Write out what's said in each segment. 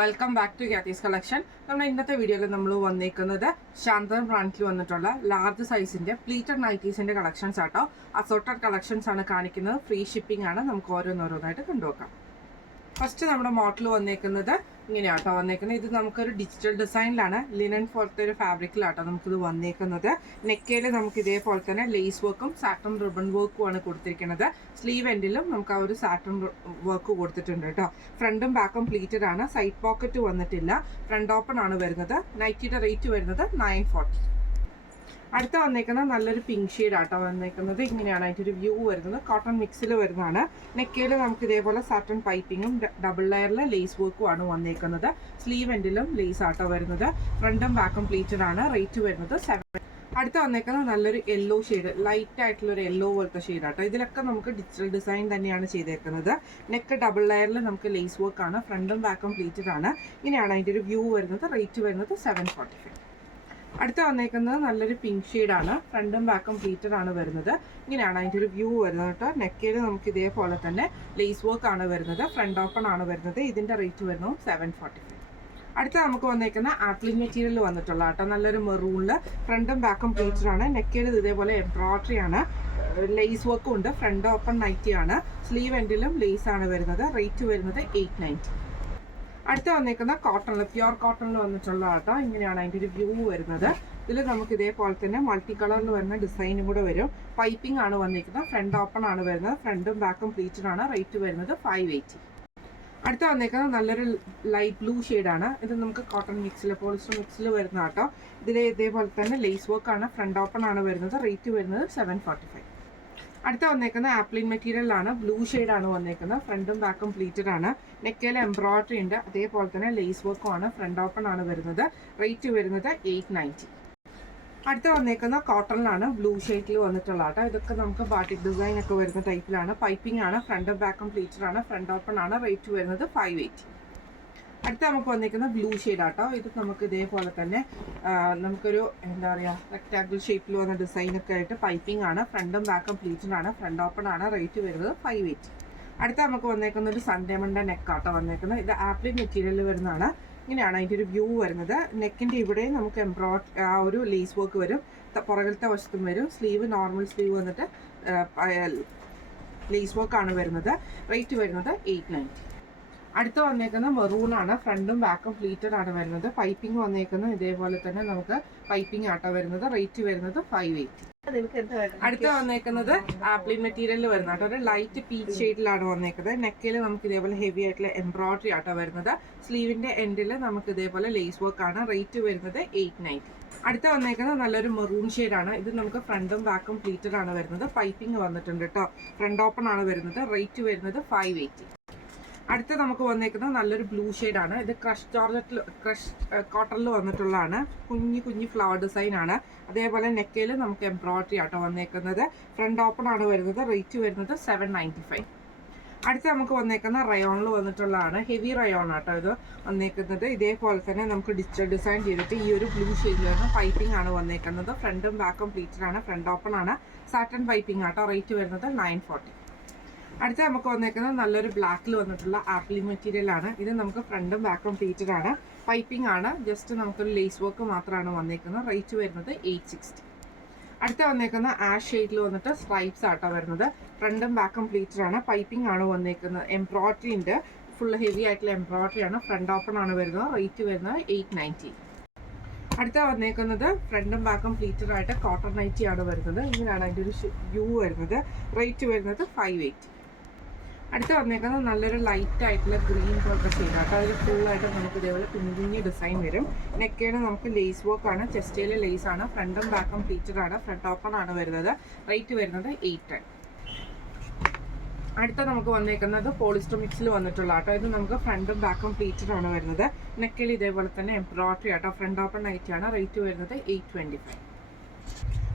Welcome back to Gyathi's collection. നമ്മുടെ ഇന്നത്തെ വീഡിയോയിൽ നമ്മൾ വന്നിരിക്കുന്നത് ശാന്തൻ ബ്രാൻഡിൽ വന്നിട്ടുള്ള ലാർജ് സൈസിന്റെ പ്ലീറ്റഡ് നൈറ്റീസിന്റെ കളക്ഷൻസ് ആട്ടോ. അസോർട്ടഡ് കളക്ഷൻസ് ആണ് കാണിക്കുന്നത്. ഫ്രീ ഷിപ്പിംഗ് ആണ്. നമുക്ക് ഓരോന്നോരോന്നായിട്ട് കണ്ടുനോക്കാം. ഫസ്റ്റ് നമ്മുടെ മോഡൽ വന്നേക്കുന്നത് ഇങ്ങനെയാട്ടോ വന്നേക്കുന്നത്. ഇത് നമുക്കൊരു ഡിജിറ്റൽ ഡിസൈനിലാണ്, ലിനൻ പോലത്തെ ഒരു ഫാബ്രിക്കിലാട്ടോ നമുക്കിത് വന്നേക്കുന്നത്. നെക്കയിൽ നമുക്ക് ഇതേപോലെ തന്നെ ലേസ് വർക്കും സാറ്റൺ റിബൺ വർക്കും ആണ് കൊടുത്തിരിക്കുന്നത്. സ്ലീവ് എൻഡിലും നമുക്ക് ആ ഒരു സാറ്റൺ വർക്ക് കൊടുത്തിട്ടുണ്ട് കേട്ടോ. ഫ്രണ്ടും ബാക്കും പ്ലീറ്റഡ് ആണ്. സൈഡ് പോക്കറ്റ് വന്നിട്ടില്ല. ഫ്രണ്ട് ഓപ്പൺ ആണ് വരുന്നത്. നൈറ്റിയുടെ റേറ്റ് വരുന്നത് 940. അടുത്ത വന്നേക്കുന്നത് നല്ലൊരു പിങ്ക് ഷെയ്ഡ് ആട്ടോ വന്നേക്കുന്നത്. ഇങ്ങനെയാണ് അതിൻ്റെ ഒരു വ്യൂ വരുന്നത്. കോട്ടൺ മിക്സിൽ വരുന്നതാണ്. നെക്കയിൽ നമുക്ക് ഇതേപോലെ സാറ്റൺ പൈപ്പിങ്ങും ഡബിൾ ലെയറിൽ ലേസ് വർക്കും ആണ് വന്നേക്കുന്നത്. സ്ലീവ് എൻഡിലും ലേസ് ആട്ടോ വരുന്നത്. ഫ്രണ്ടും ബാക്കും പ്ലീറ്റഡ് ആണ്. റേറ്റ് വരുന്നത് 7. അടുത്ത വന്നേക്കുന്നത് നല്ലൊരു യെല്ലോ ഷെയ്ഡ്, ലൈറ്റ് ആയിട്ടുള്ള ഒരു യെല്ലോ പോലത്തെ ഷെയ്ഡ് ആട്ടോ. ഇതിലൊക്കെ നമുക്ക് ഡിജിറ്റൽ ഡിസൈൻ തന്നെയാണ് ചെയ്തേക്കുന്നത്. നെക്ക് ഡബിൾ ലെയറിൽ നമുക്ക് ലേസ് വർക്ക് ആണ്. ഫ്രണ്ടും ബാക്കും പ്ലീറ്റഡ് ആണ്. ഇങ്ങനെയാണ് അതിൻ്റെ ഒരു വ്യൂ വരുന്നത്. റേറ്റ് വരുന്നത് 745. അടുത്ത വന്നേക്കുന്നത് നല്ലൊരു പിങ്ക് ഷെയ്ഡാണ്. ഫ്രണ്ടും ബാക്കും പ്ലീറ്റഡ് ആണ് വരുന്നത്. ഇങ്ങനെയാണ് അതിൻ്റെ ഒരു വ്യൂ വരുന്നത് കേട്ടോ. നെക്കയിൽ നമുക്ക് ഇതേപോലെ തന്നെ ലേസ് വർക്ക് ആണ് വരുന്നത്. ഫ്രണ്ട് ഓപ്പൺ ആണ് വരുന്നത്. ഇതിൻ്റെ റേറ്റ് വരുന്നത് 745. അടുത്ത നമുക്ക് വന്നേക്കുന്ന ആപ്ലിൻ മെറ്റീരിയൽ വന്നിട്ടുള്ള കേട്ടോ. നല്ലൊരു മെറൂണിൽ ഫ്രണ്ടും ബാക്കും പ്ലീറ്റഡ് ആണ്. നെക്കയിൽ ഇതേപോലെ എംബ്രോയിഡറി ആണ്. ലേസ് വർക്കും ഉണ്ട്. ഫ്രണ്ട് ഓപ്പൺ നൈറ്റി ആണ്. സ്ലീവ് എൻഡിലും ലേസ് ആണ് വരുന്നത്. റേറ്റ് വരുന്നത് 890. അടുത്ത വന്നേക്കുന്ന കോട്ടണിൽ, പ്യുവർ കോട്ടണിൽ വന്നിട്ടുള്ള ആട്ടോ. ഇങ്ങനെയാണ് അതിൻ്റെ ഒരു വ്യൂ വരുന്നത്. ഇതിൽ നമുക്ക് ഇതേപോലെ തന്നെ മൾട്ടി കളറിൽ വരുന്ന ഡിസൈനും കൂടെ വരും. പൈപ്പിംഗ് ആണ് വന്നിരിക്കുന്നത്. ഫ്രണ്ട് ഓപ്പൺ ആണ് വരുന്നത്. ഫ്രണ്ടും ബാക്കും പ്ലീറ്റഡ് ആണ്. റേറ്റ് വരുന്നത് 580. അടുത്ത വന്നേക്കുന്നത് നല്ലൊരു ലൈറ്റ് ബ്ലൂ ഷെയ്ഡാണ്. ഇത് നമുക്ക് കോട്ടൺ മിക്സിൽ, പോളിസ്റ്റർ മിക്സിൽ വരുന്ന ആട്ടോ. ഇതിൽ ഇതേപോലെ തന്നെ ലേസ് വർക്ക് ആണ്. ഫ്രണ്ട് ഓപ്പൺ ആണ് വരുന്നത്. റേറ്റ് വരുന്നത് 745. അടുത്ത വന്നേക്കുന്നത് ആപ്ലിൻ മെറ്റീരിയലാണ്. ബ്ലൂ ഷെയ്ഡാണ് വന്നേക്കുന്നത്. ഫ്രണ്ടും ബാക്കും പ്ലീറ്റഡ് ആണ്. നെക്കയിൽ എംബ്രോയിഡറി ഉണ്ട്. അതേപോലെ തന്നെ ലേസ് വർക്കും ആണ്. ഫ്രണ്ട് ഓപ്പൺ ആണ് വരുന്നത്. റേറ്റ് വരുന്നത് 890. അടുത്ത വന്നേക്കുന്ന കോട്ടണിലാണ്. ബ്ലൂ ഷെയ്ഡിൽ വന്നിട്ടുള്ള ആട്ടോ. ഇതൊക്കെ നമുക്ക് ബാട്ടിക് ഡിസൈൻ ഒക്കെ വരുന്ന ടൈപ്പിലാണ്. പൈപ്പിംഗ് ആണ്. ഫ്രണ്ടും ബാക്കും പ്ലീറ്റഡ് ആണ്. ഫ്രണ്ട് ഓപ്പൺ ആണ്. റേറ്റ് വരുന്നത് 580. അടുത്ത നമുക്ക് വന്നിരിക്കുന്ന ബ്ലൂ ഷെയ്ഡ് ആട്ടോ. ഇത് നമുക്ക് ഇതേപോലെ തന്നെ നമുക്കൊരു എന്താ പറയുക റെക്ടാങ്കിൾ ഷേപ്പിൽ വന്ന ഡിസൈനൊക്കെ ആയിട്ട് പൈപ്പിംഗ് ആണ്. ഫ്രണ്ടും ബാക്കും പ്ലീറ്റഡ് ആണ്. ഫ്രണ്ട് ഓപ്പൺ ആണ്. റേറ്റ് വരുന്നത് 580. അടുത്ത നമുക്ക് വന്നേക്കുന്ന ഒരു സൺഡേമണ്ട നെക്കാട്ടോ വന്നേക്കുന്നത്. ഇത് ആപ്ലിൻ മെറ്റീരിയൽ വരുന്നതാണ്. ഇങ്ങനെയാണ് അതിൻ്റെ ഒരു വ്യൂ വരുന്നത്. നെക്കിൻ്റെ ഇവിടെ നമുക്ക് എംബ്രോയിഡറി ആ ഒരു ലേസ് വർക്ക് വരും. പുറകിലത്തെ വശത്തും വരും. സ്ലീവ് നോർമൽ സ്ലീവ് വന്നിട്ട് ലേസ് വർക്കാണ് വരുന്നത്. റേറ്റ് വരുന്നത് 890. അടുത്ത് വന്നേക്കുന്നത് മെറൂണാണ്. ഫ്രണ്ടും ബാക്കും പ്ലീറ്റഡ് ആണ് വരുന്നത്. പൈപ്പിംഗ് വന്നേക്കുന്നത് ഇതേപോലെ തന്നെ നമുക്ക് പൈപ്പിംഗ് ആട്ടോ വരുന്നത്. റേറ്റ് വരുന്നത് 580. അടുത്ത് വന്നേക്കുന്നത് ആപ്ലിൻ മെറ്റീരിയലിൽ വരുന്ന കേട്ടോ. ഒരു ലൈറ്റ് പീച്ച് ഷെയ്ഡിലാണ് വന്നേക്കുന്നത്. നെക്കിൽ നമുക്ക് ഇതേപോലെ ഹെവി ആയിട്ടുള്ള എംബ്രോയിഡറി ആട്ടോ വരുന്നത്. സ്ലീവിന്റെ എൻഡിൽ നമുക്ക് ഇതേപോലെ ലേസ് വർക്ക് ആണ്. റേറ്റ് വരുന്നത് 890. അടുത്ത് വന്നേക്കുന്നത് നല്ലൊരു മെറൂൺ ഷെയ്ഡാണ്. ഇത് നമുക്ക് ഫ്രണ്ടും ബാക്കും പ്ലീറ്റഡ് ആണ് വരുന്നത്. പൈപ്പിംഗ് വന്നിട്ടുണ്ട് കേട്ടോ. ഫ്രണ്ട് ഓപ്പൺ ആണ് വരുന്നത്. റേറ്റ് വരുന്നത് 580. അടുത്ത നമുക്ക് വന്നേക്കുന്നത് നല്ലൊരു ബ്ലൂ ഷെയ്ഡാണ്. ഇത് ക്രഷ് കോട്ടണിൽ വന്നിട്ടുള്ളതാണ്. കുഞ്ഞു ഫ്ലവർ ഡിസൈൻ ആണ്. അതേപോലെ നെക്കയിൽ നമുക്ക് എംബ്രോയിഡറി ആട്ടോ വന്നേക്കുന്നത്. ഫ്രണ്ട് ഓപ്പൺ ആണ് വരുന്നത്. റേറ്റ് വരുന്നത് 795. അടുത്ത നമുക്ക് വന്നേക്കുന്ന റയോണിൽ വന്നിട്ടുള്ളതാണ്. ഹെവി റയോൺ ആട്ടോ ഇത് വന്നേക്കുന്നത്. ഇതേപോലെ തന്നെ നമുക്ക് ഡിജിറ്റൽ ഡിസൈൻ ചെയ്തിട്ട് ഈ ഒരു ബ്ലൂ ഷെയ്ഡിൽ വരുന്ന പൈപ്പിംഗ് ആണ് വന്നേക്കുന്നത്. ഫ്രണ്ടും ബാക്കും പ്ലീറ്റഡ് ആണ്. ഫ്രണ്ട് ഓപ്പൺ ആണ്. സാറ്റൺ പൈപ്പിംഗ് ആട്ടോ. റേറ്റ് വരുന്നത് 940. അടുത്ത നമുക്ക് വന്നേക്കുന്നത് നല്ലൊരു ബ്ലാക്കിൽ വന്നിട്ടുള്ള ആപ്ലിൻ മെറ്റീരിയൽ ആണ്. ഇത് നമുക്ക് ഫ്രണ്ടും ബാക്കും പ്ലീറ്റഡ് ആണ്. പൈപ്പിംഗ് ആണ്. ജസ്റ്റ് നമുക്കൊരു ലേസ് വർക്ക് മാത്രമാണ് വന്നേക്കുന്നത്. റേറ്റ് വരുന്നത് 860. അടുത്ത വന്നേക്കുന്ന ആഷ് ഷെയ്ഡിൽ വന്നിട്ട് സ്ട്രൈപ്സ് ആട്ടോ വരുന്നത്. ഫ്രണ്ടും ബാക്കും പ്ലീറ്റഡ് ആണ്. പൈപ്പിംഗ് ആണ് വന്നേക്കുന്നത്. എംബ്രോയിഡറി ഉണ്ട്. ഫുൾ ഹെവി ആയിട്ടുള്ള എംബ്രോയിഡറി ആണ്. ഫ്രണ്ട് ഓപ്പൺ ആണ് വരുന്നത്. റേറ്റ് വരുന്നത് 890. അടുത്ത വന്നേക്കുന്നത് ഫ്രണ്ടും ബാക്കും പ്ലീറ്റഡ് ആയിട്ട് കോട്ടൺ നൈറ്റി ആണ് വരുന്നത്. ഇങ്ങനെയാണ് അതിൻ്റെ ഒരു വ്യൂ വരുന്നത്. റേറ്റ് വരുന്നത് 580. അടുത്ത വന്നേക്കുന്നത് നല്ലൊരു ലൈറ്റ് ആയിട്ടുള്ള ഗ്രീൻ പോലത്തെ ഷെയ്ഡ് ആട്ടോ. അതിൽ ഫുള്ളായിട്ട് നമുക്ക് ഇതേപോലെ കുഞ്ഞു ഡിസൈൻ വരും. നെക്കേണ് നമുക്ക് ലേസ് വർക്ക് ആണ്. ചെസ്റ്റയിൽ ലേസ് ആണ്. ഫ്രണ്ടും ബാക്കും പ്ലീറ്റഡ് ആണ്. ഫ്രണ്ട് ഓപ്പൺ ആണ് വരുന്നത്. റേറ്റ് വരുന്നത് 810. അടുത്ത നമുക്ക് വന്നേക്കുന്നത് പോളിസ്റ്റർ മിക്സിൽ വന്നിട്ടുള്ള ആട്ടോ. ഇത് നമുക്ക് ഫ്രണ്ടും ബാക്കും പ്ലീറ്റഡ് ആണ് വരുന്നത്. നെക്കിൽ ഇതേപോലെ തന്നെ എംബ്രോയിഡറി ആട്ടോ. ഫ്രണ്ട് ഓപ്പൺ നൈറ്റി ആണ്. റേറ്റ് വരുന്നത് 825.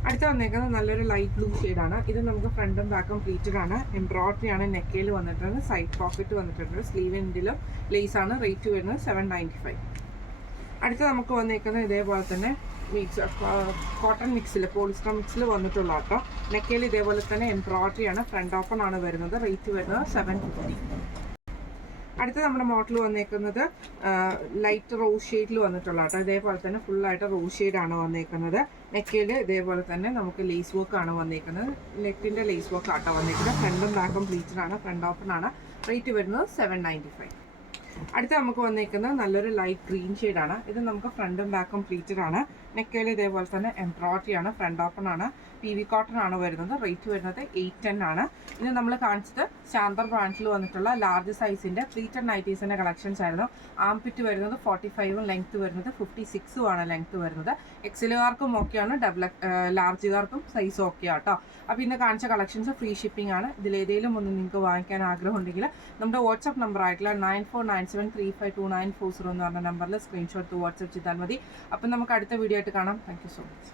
അടുത്ത വന്നേക്കുന്നത് നല്ലൊരു ലൈറ്റ് ബ്ലൂ ഷെയ്ഡാണ്. ഇത് നമുക്ക് ഫ്രണ്ടും ബാക്കും പ്ലീറ്റഡ് ആണ്. എംബ്രോയിഡറി ആണ്. നെക്കയിൽ വന്നിട്ടുണ്ട്. സൈഡ് പോക്കറ്റ് വന്നിട്ടുണ്ട്. സ്ലീവ് എൻഡിലും ലേസ് ആണ്. റേറ്റ് വരുന്നത് 795. അടുത്ത നമുക്ക് വന്നേക്കുന്നത് ഇതേപോലെ തന്നെ കോട്ടൺ മിക്സിൽ, പോളിസ്റ്റർ മിക്സിൽ വന്നിട്ടുള്ള ആട്ടോ. നെക്കയിൽ ഇതേപോലെ തന്നെ എംബ്രോയിഡറി ആണ്. ഫ്രണ്ട് ഓപ്പൺ ആണ് വരുന്നത്. റേറ്റ് വരുന്നത് 750. അടുത്ത നമ്മുടെ മോഡൽ വന്നേക്കുന്നത് ലൈറ്റ് റോസ് ഷെയ്ഡിൽ വന്നിട്ടുള്ള കേട്ടോ. ഇതേപോലെ തന്നെ ഫുള്ളായിട്ട് റോസ് ഷെയ്ഡാണ് വന്നേക്കുന്നത്. നെക്കിൽ ഇതേപോലെ തന്നെ നമുക്ക് ലേസ് വർക്ക് ആണ് വന്നേക്കുന്നത്. നെക്കിൻ്റെ ലേസ് വർക്ക് ആട്ടോ വന്നേക്കുന്നത്. ഫ്രണ്ടും ബാക്കും പ്ലീറ്റഡാണ്. ഫ്രണ്ട് ഓപ്പൺ ആണ്. റേറ്റ് വരുന്നത് 795. അടുത്ത നമുക്ക് വന്നേക്കുന്നത് നല്ലൊരു ലൈറ്റ് ഗ്രീൻ ഷെയ്ഡാണ്. ഇത് നമുക്ക് ഫ്രണ്ടും ബാക്കും പ്ലീറ്റഡ് ആണ്. നെക്കയിൽ ഇതേപോലെ തന്നെ എംബ്രോയിഡറി ആണ്. ഫ്രണ്ട് ഓപ്പൺ ആണ്. PV കോട്ടൺ ആണ് വരുന്നത്. റേറ്റ് വരുന്നത് 810 ആണ്. ഇത് നമ്മൾ കാണിച്ചത് ശാന്തർ ബ്രാൻഡിൽ വന്നിട്ടുള്ള ലാർജ് സൈസിൻ്റെ പ്ലീറ്റഡ് നൈറ്റീസിൻ്റെ കളക്ഷൻസ് ആയിരുന്നു. ആംപിറ്റ് വരുന്നത് 45ഉം ലെങ്ത്ത് വരുന്നത് 56ഉം ആണ് ലെങ്ത്ത് വരുന്നത്. എക്സലുകാർക്കും ഓക്കെയാണ്, ലാർജുകാർക്കും സൈസ് ഓക്കെ ആട്ടോ. അപ്പോൾ ഇന്ന് കാണിച്ച കളക്ഷൻസ് ഫ്രീ ഷിപ്പിംഗ് ആണ്. ഇതിലേതെങ്കിലും ഒന്ന് നിങ്ങൾക്ക് വാങ്ങിക്കാൻ ആഗ്രഹം ഉണ്ടെങ്കിൽ നമ്മുടെ വാട്സ്ആപ്പ് നമ്പർ ആയിട്ടുള്ള 9497352940 എന്ന് പറഞ്ഞ നമ്പറിൽ സ്ക്രീൻഷോട്ട് വാട്സ്ആപ്പ് ചെയ്താൽ മതി. അപ്പം നമുക്ക് അടുത്ത വീഡിയോ ആയിട്ട് കാണാം. Thank you so much.